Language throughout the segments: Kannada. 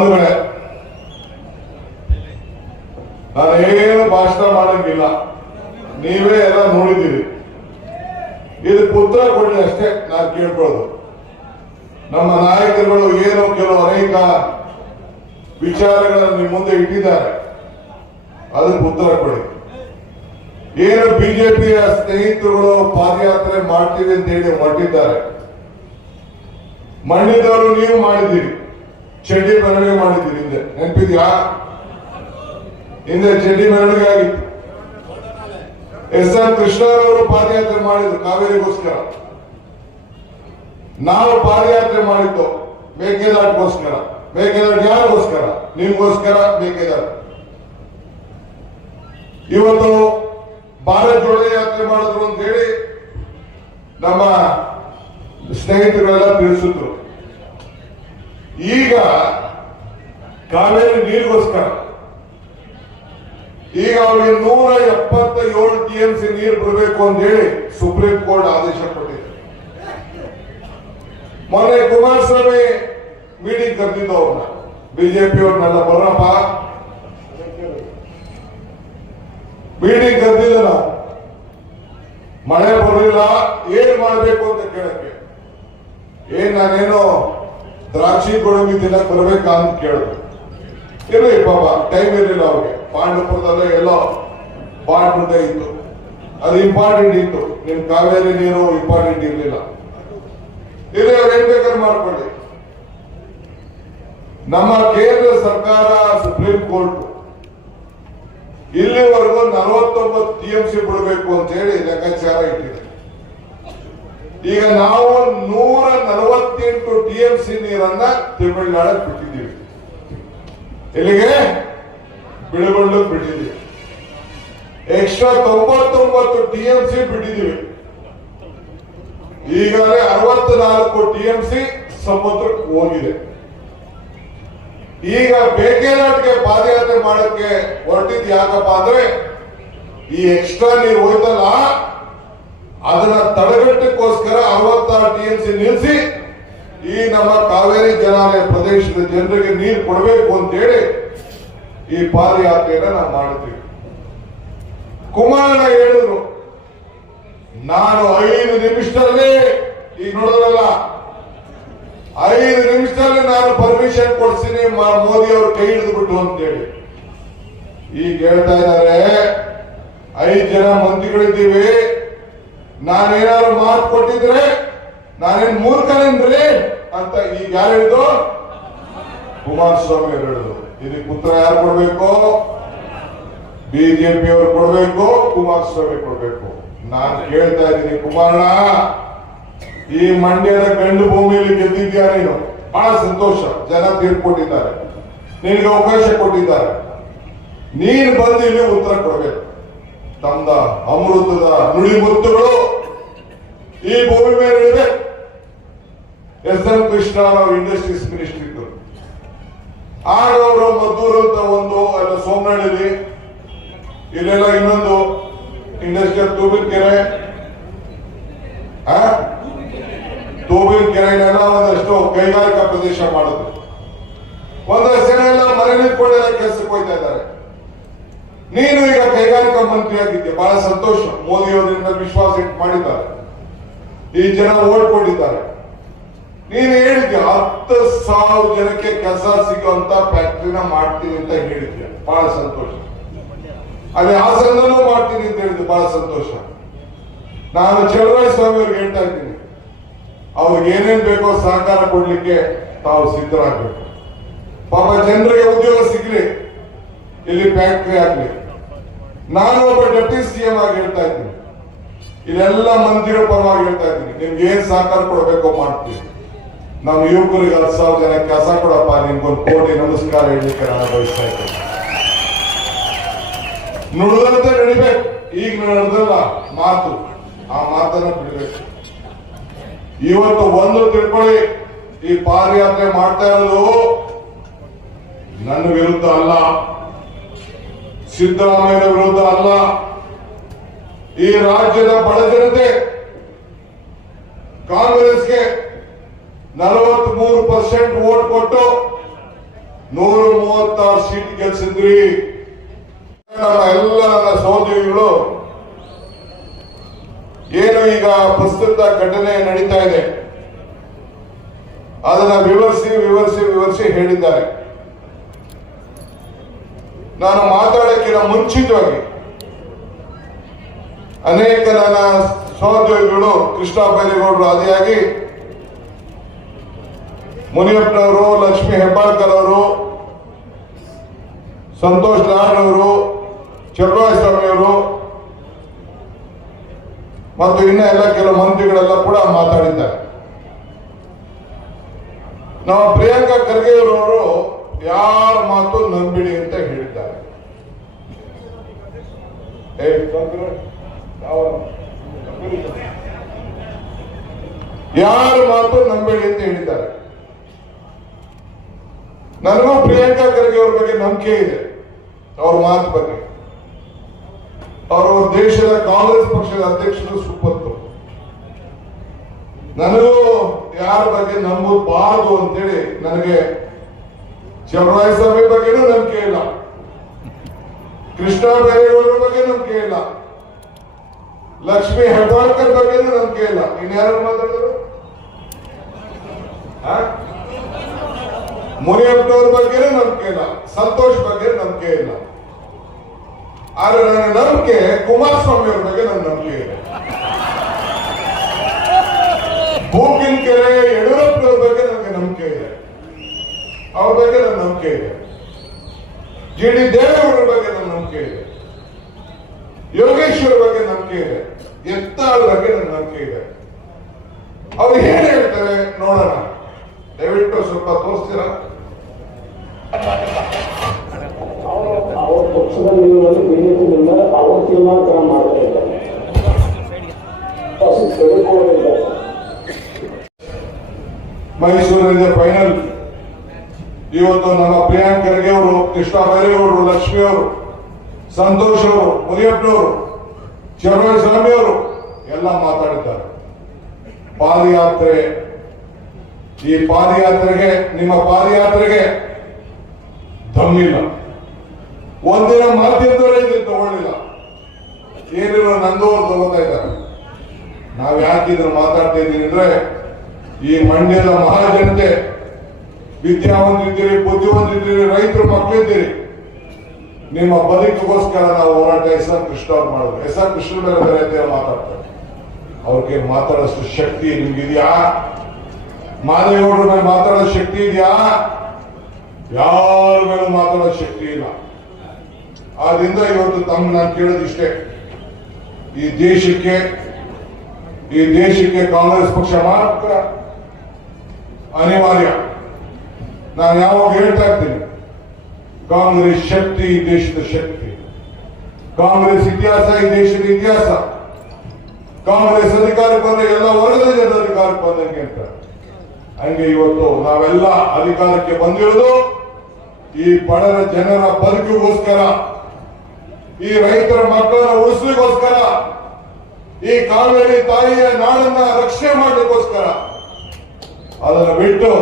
ಬಂದ್ರೆ ನಾನೇನು ಭಾಷಣ ಮಾಡಂಗಿಲ್ಲ. ನೀವೇ ಎಲ್ಲ ನೋಡಿದ್ದೀರಿ. ಇದು ಉತ್ತರ ಕೊಡಿ ಅಷ್ಟೇ, ನಾನು ಕೇಳ್ಕೊಳ್ಳೋದು. ನಮ್ಮ ನಾಯಕರುಗಳು ಏನು ಕೆಲವು ಅನೇಕ ವಿಚಾರಗಳನ್ನು ನಿಮ್ಮ ಮುಂದೆ ಇಟ್ಟಿದ್ದಾರೆ. ಅದಕ್ಕೆ ಉತ್ತರ ಕೊಡಿ. ಏನು ಬಿಜೆಪಿಯ ಸ್ನೇಹಿತರುಗಳು ಪಾದಯಾತ್ರೆ ಮಾಡ್ತೀವಿ ಅಂತ ಹೇಳಿ ಹೊರಟಿದ್ದಾರೆ. ಮಣ್ಣಿದವರು ನೀವು ಮಾಡಿದ್ದೀರಿ. ಚಡ್ಡಿ ಮೆರವಣಿಗೆ ಮಾಡಿದ್ದೀರಿ ಹಿಂದೆ ನೆನಪಿದ್ಯಾ? ಹಿಂದೆ ಚಡ್ಡಿ ಮೆರವಣಿಗೆ ಆಗಿತ್ತು. ಎಸ್ ಎಂ ಕೃಷ್ಣರವರು ಪಾದಯಾತ್ರೆ ಮಾಡಿದ್ರು ಕಾವೇರಿಗೋಸ್ಕರ. ನಾವು ಪಾದಯಾತ್ರೆ ಮಾಡಿದ್ದು ಮೇಕೆದಾಟ್ಗೋಸ್ಕರ. ಮೇಕೆದಾಟ್ ಯಾರಿಗೋಸ್ಕರ? ನಿಮ್ಗೋಸ್ಕರ ಮೇಕೆದಾಟ್. ಇವತ್ತು ಭಾರತ ಜೋಡೋ ಯಾತ್ರೆ ಮಾಡಿದ್ರು ಅಂತ ಹೇಳಿ ನಮ್ಮ ಸ್ನೇಹಿತರೆಲ್ಲ ತಿಳಿಸಿದ್ರು. ಈಗ ಕಾವೇರಿ ನೀರಿಗೋಸ್ಕರ. ಈಗ ಅವರಿಗೆ ನೂರ ಎಪ್ಪತ್ತ ಏಳು ಟಿ ಎಂ ಸಿ ನೀರು ಬರಬೇಕು ಅಂತ ಹೇಳಿ ಸುಪ್ರೀಂ ಕೋರ್ಟ್ ಆದೇಶ ಕೊಟ್ಟಿದೆ. ಮೊನ್ನೆ ಕುಮಾರಸ್ವಾಮಿ ಮೀಟಿಂಗ್ ಕರೆದಿದ್ದು ಅವ್ರನ್ನ. ಬಿಜೆಪಿ ಅವ್ರನ್ನೆಲ್ಲ ಬರ್ರಪ್ಪ ಮೀಟಿಂಗ್ ಕರೆದಿಲ್ಲ ಮಳೆ ಬರಲಿಲ್ಲ, ಏನ್ ಮಾಡಬೇಕು ಅಂತ ಕೇಳಕ್ಕೆ. ಏನ್ ನಾನೇನೋ ದ್ರಾಕ್ಷಿ ಗೋಡಂಬಿ ತಿನ್ನಕ್ ಬರ್ಬೇಕಾ ಅಂತ ಕೇಳಿದ್ರು ಇರಲಿ ಪಾಪ ಟೈಮ್ ಇರಲಿಲ್ಲ ಅವ್ರಿಗೆ. ಪಾಂಡಪುರದಲ್ಲೇ ಎಲ್ಲ ಬಾಂಡ್ ಇತ್ತು. ಅದು ಇಂಪಾರ್ಟೆಂಟ್ ಇತ್ತು. ನಿಮ್ ಕಾವೇರಿ ನೀರು ಇಂಪಾರ್ಟೆಂಟ್ ಇರಲಿಲ್ಲ. ಇಲ್ಲಿ ಅವ್ರು ಏನ್ ಬೇಕಾದ್ರೆ ಮಾಡ್ಕೊಳ್ಳಿ. ನಮ್ಮ ಕೇಂದ್ರ ಸರ್ಕಾರ ಸುಪ್ರೀಂ ಕೋರ್ಟ್ ಇಲ್ಲಿವರೆಗೂ ನಲವತ್ತೊಂಬತ್ತು ಟಿಎಂಸಿ ಬಿಡಬೇಕು ಅಂತ ಹೇಳಿ ಲೆಕ್ಕಾಚಾರ ಇಟ್ಟಿದೆ. ಈಗ ನಾವು ನೂರ ನಲವತ್ತೆಂಟು ಟಿ ಎಂ ಸಿ ನೀರನ್ನ ತಮಿಳುನಾಡಕ್ಕೆ ಬಿಟ್ಟಿದ್ದೀವಿ. ಎಲ್ಲಿಗೆ? ಬಿಡುಗೊಂಡು ಬಿಟ್ಟಿದ್ದೀವಿ. ಎಕ್ಸ್ಟ್ರಾ ತೊಂಬತ್ತೊಂಬತ್ತು ಟಿ ಎಂ ಸಿ ಬಿಟ್ಟಿದ್ದೀವಿ. ಈಗಾಗಲೇ ಅರವತ್ನಾಲ್ಕು ಟಿ ಎಂ ಸಿ ಸಮುದ್ರಕ್ಕೆ ಹೋಗಿದೆ. ಈಗ ಬೇಕೆನಾಟ್ಗೆ ಪಾದಯಾತ್ರೆ ಮಾಡಕ್ಕೆ ಹೊರಟಿದ್ ಯಾಕಪ್ಪ ಅಂದ್ರೆ ಈ ಎಕ್ಸ್ಟ್ರಾ ನೀರು ಹೋಯ್ತಲ್ಲ ಅದನ್ನ ತಡೆಗಟ್ಟಕ್ಕೋಸ್ಕರ ಅರವತ್ತಾರು ಟಿ ಎಂ ಸಿ ನಿಲ್ಲಿಸಿ ಈ ನಮ್ಮ ಕಾವೇರಿ ಜಲಾಲಯ ಪ್ರದೇಶದ ಜನರಿಗೆ ನೀರು ಕೊಡಬೇಕು ಅಂತ ಹೇಳಿ ಈ ಪಾದಯಾತ್ರೆಯನ್ನ ನಾವು ಮಾಡಿದ್ವಿ. ಕುಮಾರಣ್ಣ ಹೇಳಿದ್ರು, ನಾನು ಐದು ನಿಮಿಷದಲ್ಲಿ ಈಗ ನೋಡಿದ್ರಲ್ಲ, ಐದು ನಿಮಿಷದಲ್ಲಿ ನಾನು ಪರ್ಮಿಷನ್ ಕೊಡ್ತೀನಿ ಮೋದಿ ಅವರು ಕೈ ಹಿಡಿದು ಬಿಟ್ಟು ಅಂತೇಳಿ. ಈಗ ಹೇಳ್ತಾ ಇದ್ದಾರೆ, ಐದು ಜನ ಮಂತ್ರಿಗಳಿದ್ದೀವಿ ನಾನೇನಾದ್ರು ಮಾತು ಕೊಟ್ಟಿದ್ರೆ, ನಾನೇನ್ ಮೂರ್ಖನೇನ್ರಿ ಅಂತ ಈಗ ಯಾರು ಹೇಳಿದ್ರು ಕುಮಾರಸ್ವಾಮಿ ಅವರು ಹೇಳಿದ್ರು ಇದಕ್ಕೆ ಉತ್ತರ ಯಾರು ಕೊಡ್ಬೇಕು? ಬಿಜೆಪಿ ಅವರು ಕೊಡ್ಬೇಕು, ಕುಮಾರಸ್ವಾಮಿ ಕೊಡ್ಬೇಕು. ನಾನು ಕೇಳ್ತಾ ಇದ್ದೀನಿ ಕುಮಾರಣ್ಣ, ಈ ಮಂಡ್ಯದ ಗಂಡು ಭೂಮಿಯಲ್ಲಿ ಗೆದ್ದಿದ್ಯಾ ನೀನು? ಬಹಳ ಸಂತೋಷ. ಜನ ತೀರ್ಪು ಕೊಟ್ಟಿದ್ದಾರೆ ನಿನಗೆ ಅವಕಾಶ ಕೊಟ್ಟಿದ್ದಾರೆ. ನೀನು ಬಂದು ಇಲ್ಲಿ ಉತ್ತರ ಕೊಡಬೇಕು. ತಮ್ಮದ ಅಮೃತದ ನುಡಿ ಮುತ್ತುಗಳು ಈ ಭೂಮಿ ಮೇಲೆ ಇದೆ S M Krishna industries minister ಆಗ ಅವರು ಮದ್ದೂರು ಅಂತ ಒಂದು ಅಲ್ಲ ಸೋಮನಹಳ್ಳಿ ಇಲ್ಲೆಲ್ಲ ಇನ್ನೊಂದು ಇಂಡಸ್ಟ್ರಿಯಲ್ ತೂಬಿನ ಕೆರೆ ಆ? ತೂಬಿನ ಕೆರೆನೆಲ್ಲ ಒಂದಷ್ಟು ಕೈಗಾರಿಕಾ ಪ್ರದೇಶ ಮಾಡಿದ್ರು ಒಂದಷ್ಟು ಜನ ಎಲ್ಲ ಮನೆ ನಿಂತ್ಕೊಂಡೆಲ್ಲ ಕೆಲಸಕ್ಕೆ ಹೋಗ್ತಾ ಇದ್ದಾರೆ ನೀನು ಈಗ ಕೈಗಾರಿಕಾ ಮಂತ್ರಿ ಆಗಿದ್ದೆ ಬಹಳ ಸಂತೋಷ. ಮೋದಿ ಅವರಿಂದ ವಿಶ್ವಾಸ ಇಟ್ಟು ಮಾಡಿದ್ದಾರೆ. ಈ ಜನ ಓಟ್ ಕೊಟ್ಟಿದ್ದಾರೆ ನೀನು ಹೇಳಿದ್ಯ, ಹತ್ತು ಸಾವಿರ ಜನಕ್ಕೆ ಕೆಲಸ ಸಿಗುವಂತ ಫ್ಯಾಕ್ಟ್ರಿನ ಮಾಡ್ತೀನಿ ಅಂತ ಹೇಳಿದ್ಯ? ಬಹಳ ಸಂತೋಷ. ಅದೇ ಹಾಸನದಲ್ಲೂ ಮಾಡ್ತೀನಿ ಅಂತ ಹೇಳಿದ್ದು, ಬಹಳ ಸಂತೋಷ. ನಾನು ಚಲರಾಯ ಸ್ವಾಮಿ ಅವ್ರಿಗೆ ಹೇಳ್ತಾ ಇದ್ದೀನಿ. ಅವ್ರಿಗೆ ಏನೇನ್ ಬೇಕೋ ಸಹಕಾರ ಕೊಡ್ಲಿಕ್ಕೆ ತಾವು ಸಿದ್ಧರಾಗಬೇಕು. ಪಾಪ ಜನರಿಗೆ ಉದ್ಯೋಗ ಸಿಗ್ಲಿ. ಇಲ್ಲಿ ಫ್ಯಾಕ್ಟ್ರಿ ಆಗ್ಲಿ. ನಾನು ಒಬ್ಬ ಡೆಪ್ಟಿ ಸಿಎಂ ಆಗಿ ಹೇಳ್ತಾ ಇದ್ದೀನಿ. ಇದೆಲ್ಲ ಮಂತ್ರಿಗಳ ಪರವಾಗಿ ಹೇಳ್ತಾ ಇದ್ದೀನಿ. ನಿಮ್ಗೆ ಏನ್ ಸಹಕಾರ ಕೊಡಬೇಕೋ ಮಾಡ್ತೀವಿ. ನಮ್ಮ ಯುವಕರಿಗೆ ಹತ್ತು ಸಾವಿರ ಜನ ಕೆಲಸ ಕೊಡಪ್ಪ ನಿಮ್ಗೊಂದು ಕೋಟಿ ನಮಸ್ಕಾರ ಹೇಳಲಿಕ್ಕೆ ನಾನು ಬಯಸ್ತಾ ಇದ್ದೀನಿ. ನುಡಿದಂತೆ ನಡಿಬೇಕು. ಈಗ ನಡೆದಲ್ಲ ಮಾತು. ಆ ಮಾತನ್ನ ಬಿಡಬೇಕು. ಇವತ್ತು ಒಂದು ತಿಳ್ಕೊಳ್ಳಿ, ಈ ಪಾದಯಾತ್ರೆ ಮಾಡ್ತಾ ಇರೋದು ನನ್ನ ವಿರುದ್ಧ ಅಲ್ಲ. ಸಿದ್ದರಾಮಯ್ಯನ ವಿರುದ್ಧ ಅಲ್ಲ. ಈ ರಾಜ್ಯದ ಬಡ ಜನತೆ ಕಾಂಗ್ರೆಸ್ಗೆ ನಲವತ್ಮೂರು ಪರ್ಸೆಂಟ್ ವೋಟ್ ಕೊಟ್ಟು ನೂರ ಮೂವತ್ತಾರು ಸೀಟ್ ಗೆಲ್ಸಿದ್ರಿ. ಎಲ್ಲ ಸಹೋದರಿಗಳು ಏನು ಈಗ ಪ್ರಸ್ತುತ ಘಟನೆ ನಡೀತಾ ಇದೆ, ಅದನ್ನ ವಿವರಿಸಿ ವಿವರಿಸಿ ವಿವರಿಸಿ ಹೇಳಿದ್ದಾರೆ. ನಾನು ಮಾತಾಡೋಕ್ಕಿಂತ ಮುಂಚಿತವಾಗಿ ಅನೇಕ ನನ್ನ ಸಹೋದ್ಯೋಗಿಗಳು, ಕೃಷ್ಣ ಬೈರೇಗೌಡರು ಆದಿಯಾಗಿ, ಮುನಿಯಪ್ಪನವರು, ಲಕ್ಷ್ಮೀ ಹೆಬ್ಬಾಳ್ಕರ್ ಅವರು ಸಂತೋಷ್ ನಾರಾಯಣ ಅವರು ಅವರು ಮತ್ತು ಇನ್ನ ಎಲ್ಲ ಕೆಲವು ಮಂತ್ರಿಗಳೆಲ್ಲ ಕೂಡ ಮಾತಾಡಿದ್ದಾರೆ. ನಾವು ಪ್ರಿಯಾಂಕಾ ಖರ್ಗೆ ಅವರವರು ಯಾರ ಮಾತು ನಂಬಿಡಿ ಅಂತ ಹೇಳಿದ್ದಾರೆ. ಯಾರ ಮಾತು ನಂಬೇಡಿ ಅಂತ ಹೇಳಿದ್ದಾರೆ. ನನಗೂ ಪ್ರಿಯಾಂಕಾ ಖರ್ಗೆ ಅವ್ರ ಬಗ್ಗೆ ನಂಬಿಕೆ ಇದೆ, ಅವ್ರ ಮಾತು ಬಗ್ಗೆ. ಅವರು ದೇಶದ ಕಾಂಗ್ರೆಸ್ ಪಕ್ಷದ ಅಧ್ಯಕ್ಷರು ಸುಪ್ಪತ್ತು ನನಗೂ ಯಾರ ಬಗ್ಗೆ ನಂಬಬಾರದು ಅಂತೇಳಿ ನನಗೆ ಸ್ವಾಮಿ ಬಗ್ಗೆನೂ ನಂಬಿಕೆ ಇಲ್ಲ. ಕೃಷ್ಣ ಬೈರೇಗೌಡರ ಬಗ್ಗೆ ನಂಬಿಕೆ ಇಲ್ಲ. ಲಕ್ಷ್ಮಿ ಹೆಬ್ಬಾಳ್ಕರ್ ಬಗ್ಗೆನೂ ನಂಬಿಕೆ ಇಲ್ಲ. ಇನ್ಯಾರು ಮಾತಾಡಿದ್ರು? ಮುನಿಯಪ್ಪನವ್ರ ಬಗ್ಗೆನೂ ನಂಬಿಕೆ ಇಲ್ಲ. ಸಂತೋಷ್ ಬಗ್ಗೆ ನಂಬಿಕೆ ಇಲ್ಲ. ಆದ್ರೆ ನನ್ನ ನಂಬಿಕೆ ಕುಮಾರಸ್ವಾಮಿ ಅವ್ರ ಬಗ್ಗೆ ನನ್ನ ನಂಬಿಕೆ ಇದೆ ಬೂಕಿನ ಕೆರೆ, ಯಡಿಯೂರಪ್ಪನವ್ರ ಬಗ್ಗೆ ನನಗೆ ನಂಬಿಕೆ ಇದೆ ಅವ್ರ ಬಗ್ಗೆ ನನ್ನ ನಂಬಿಕೆ ಇದೆ. ಜಿ ಡಿ ದೇವೇಗೌಡರ ಬಗ್ಗೆ ನನ್ನ ನಂಬಿಕೆ ಇದೆ. ಯೋಗೇಶ್ವರ ಬಗ್ಗೆ ನಂಬಿಕೆ ಇದೆ. ಎತ್ತಾಳ ಬಗ್ಗೆ ನನ್ನ ನಂಬಿಕೆ ಇದೆ. ಅವ್ರು ಏನ್ ಹೇಳ್ತಾರೆ ನೋಡೋಣ. ದಯವಿಟ್ಟು ಸ್ವಲ್ಪ ತೋರಿಸ್ತೀರಾ? ಅವ್ರ ಪಕ್ಷದಲ್ಲಿ ಬಿಜೆಪಿಯಿಂದ ಅವ್ರ ತೀರ್ಮಾನ ಮಾಡ್ತಾ ಇದ್ದಾರೆ ಮೈಸೂರಿನ ಫೈನಲ್ ಇವತ್ತು ನಮ್ಮ ಪ್ರಿಯಾಂಕ್ ಖರ್ಗೆ ಅವರು, ಕೃಷ್ಣ ಅವರು ಲಕ್ಷ್ಮಿ ಅವರು, ಸಂತೋಷ್ ಅವರು, ಮುನಿಯಪ್ಪನವರು ಸ್ವಾಮಿ ಅವರು ಎಲ್ಲ ಮಾತಾಡಿದ್ದಾರೆ. ಪಾದಯಾತ್ರೆ, ಈ ಪಾದಯಾತ್ರೆಗೆ, ನಿಮ್ಮ ಪಾದಯಾತ್ರೆಗೆ ದಮ್ಮಿಲ್ಲ. ಒಂದಿನ ಮಾಧ್ಯಮದವರೇ ತಗೊಳ್ಳಿಲ್ಲ. ಏನಿರೋ ನಂದವರು ತಗೋತಾ ಇದ್ದಾರೆ. ನಾವ್ ಯಾಕಿದ್ರು ಮಾತಾಡ್ತಾ ಇದ್ದೀವಿ ಅಂದ್ರೆ, ಈ ಮಂಡ್ಯದ ಮಹಾಜನತೆ ವಿದ್ಯಾವಂತಿದ್ದೀರಿ ಬುದ್ಧಿವಂತಿದ್ದೀರಿ ರೈತರು ಮಕ್ಕಳಿದ್ದೀರಿ ನಿಮ್ಮ ಬದುಕಿಗೋಸ್ಕರ ನಾವು ಹೋರಾಟ ಎಸ್ ಆರ್ ಕೃಷ್ಣ ಅವ್ರು ಮಾಡಿದ್ರು. ಎಸ್ ಆರ್ ಕೃಷ್ಣ ಮೇಲೆ ಬೇರೆ ಮಾತಾಡ್ತಾರೆ. ಅವ್ರಿಗೆ ಮಾತಾಡೋಷ್ಟು ಶಕ್ತಿ ನಿಮ್ಗಿದ್ಯಾ? ಮಾದೇಗೌಡರ ಮೇಲೆ ಮಾತಾಡೋ ಶಕ್ತಿ ಇದೆಯಾ? ಯಾರ ಮೇಲೆ ಮಾತಾಡೋ ಶಕ್ತಿ ಇಲ್ಲ. ಆದ್ರಿಂದ ಇವತ್ತು ತಮ್ಮ ನಾನು ಕೇಳೋದು ಇಷ್ಟೇ. ಈ ದೇಶಕ್ಕೆ ಈ ದೇಶಕ್ಕೆ ಕಾಂಗ್ರೆಸ್ ಪಕ್ಷ ಮಾತ್ರ ಅನಿವಾರ್ಯ. ನಾನು ಯಾವಾಗ ಹೇಳ್ತಾ ಇದ್ದೇನೆ ಕಾಂಗ್ರೆಸ್ ಶಕ್ತಿ ದೇಶದ ಶಕ್ತಿ. ಕಾಂಗ್ರೆಸ್ ಇತಿಹಾಸ ಈ ದೇಶದ ಇತಿಹಾಸ. ಕಾಂಗ್ರೆಸ್ ಅಧಿಕಾರಕ್ಕೆ ಬಂದ ಎಲ್ಲ ವರ್ಗದ ಜನರ ಅಧಿಕಾರಕ್ಕೆ ಬಂದಂಗೆ ಅಂತ. ಹಂಗೆ ಇವತ್ತು ನಾವೆಲ್ಲ ಅಧಿಕಾರಕ್ಕೆ ಬಂದಿರೋದು ಈ ಬಡರ ಜನರ ಬದುಕಿಗೋಸ್ಕರ, ಈ ರೈತರ ಮಕ್ಕಳನ್ನ ಉಳಿಸ್ಲಿಕ್ಕೋಸ್ಕರ ಈ ಕಾವೇರಿ ತಾಯಿಯ ನಾಡನ್ನ ರಕ್ಷಣೆ ಮಾಡಲಿಕ್ಕೋಸ್ಕರ. ಅದನ್ನು ಬಿಟ್ಟು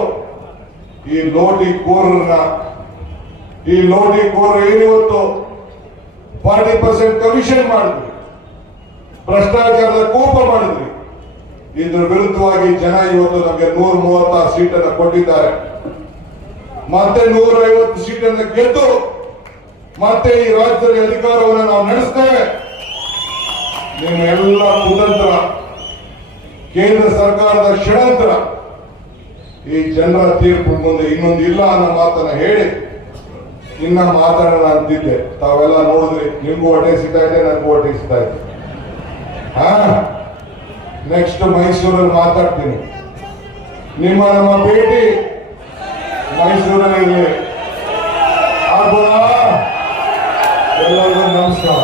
ಈ ಲೋಟಿ ಕೋರನ್ನ ಈ ಲೋಟಿ ಕೋರ ಏನಿವತ್ತು ಫಾರ್ಟಿ ಪರ್ಸೆಂಟ್ ಕಮಿಷನ್ ಮಾಡಿದ್ರಿ. ಭ್ರಷ್ಟಾಚಾರದ ಕೋಪ ಮಾಡಿದ್ರಿ. ಇದ್ರ ವಿರುದ್ಧವಾಗಿ ಜನ ಇವತ್ತು ನಮಗೆ ನೂರ ಮೂವತ್ತಾರು ಸೀಟನ್ನು ಕೊಟ್ಟಿದ್ದಾರೆ. ಮತ್ತೆ ನೂರ ಐವತ್ತು ಸೀಟನ್ನು ಗೆದ್ದು, ಮತ್ತೆ ಈ ರಾಜ್ಯದ ಅಧಿಕಾರವನ್ನು ನಾವು ನಡೆಸ್ತೇವೆ. ನಿಮ್ಮ ಎಲ್ಲ ಕುತಂತ್ರ, ಕೇಂದ್ರ ಸರ್ಕಾರದ ಷಡ್ಯಂತ್ರ ಈ ಜನರ ತೀರ್ಪು ಮುಂದೆ ಇನ್ನೊಂದು ಇಲ್ಲ ಅನ್ನೋ ಮಾತನ್ನ ಹೇಳಿ ಇನ್ನ ಮಾತಾಡೋಣ ಅಂತಿದ್ದೆ ತಾವೆಲ್ಲ ನೋಡಿದ್ರಿ, ನಿಮ್ಗೂ ಹೊಟ್ಟೆ ಸಿಗ್ತಾ ಇದೆ ನನಗೂ ಹೊಟ್ಟೆ ಸಿಗ್ತಾ ಇದೆ ನೆಕ್ಸ್ಟ್ ಮೈಸೂರಲ್ಲಿ ಮಾತಾಡ್ತೀನಿ. ನಿಮ್ಮ ನಮ್ಮ ಭೇಟಿ ಮೈಸೂರಲ್ಲಿ ಆಗ್ಬೋದಾ? ಎಲ್ಲರಿಗೂ ನಮಸ್ಕಾರ.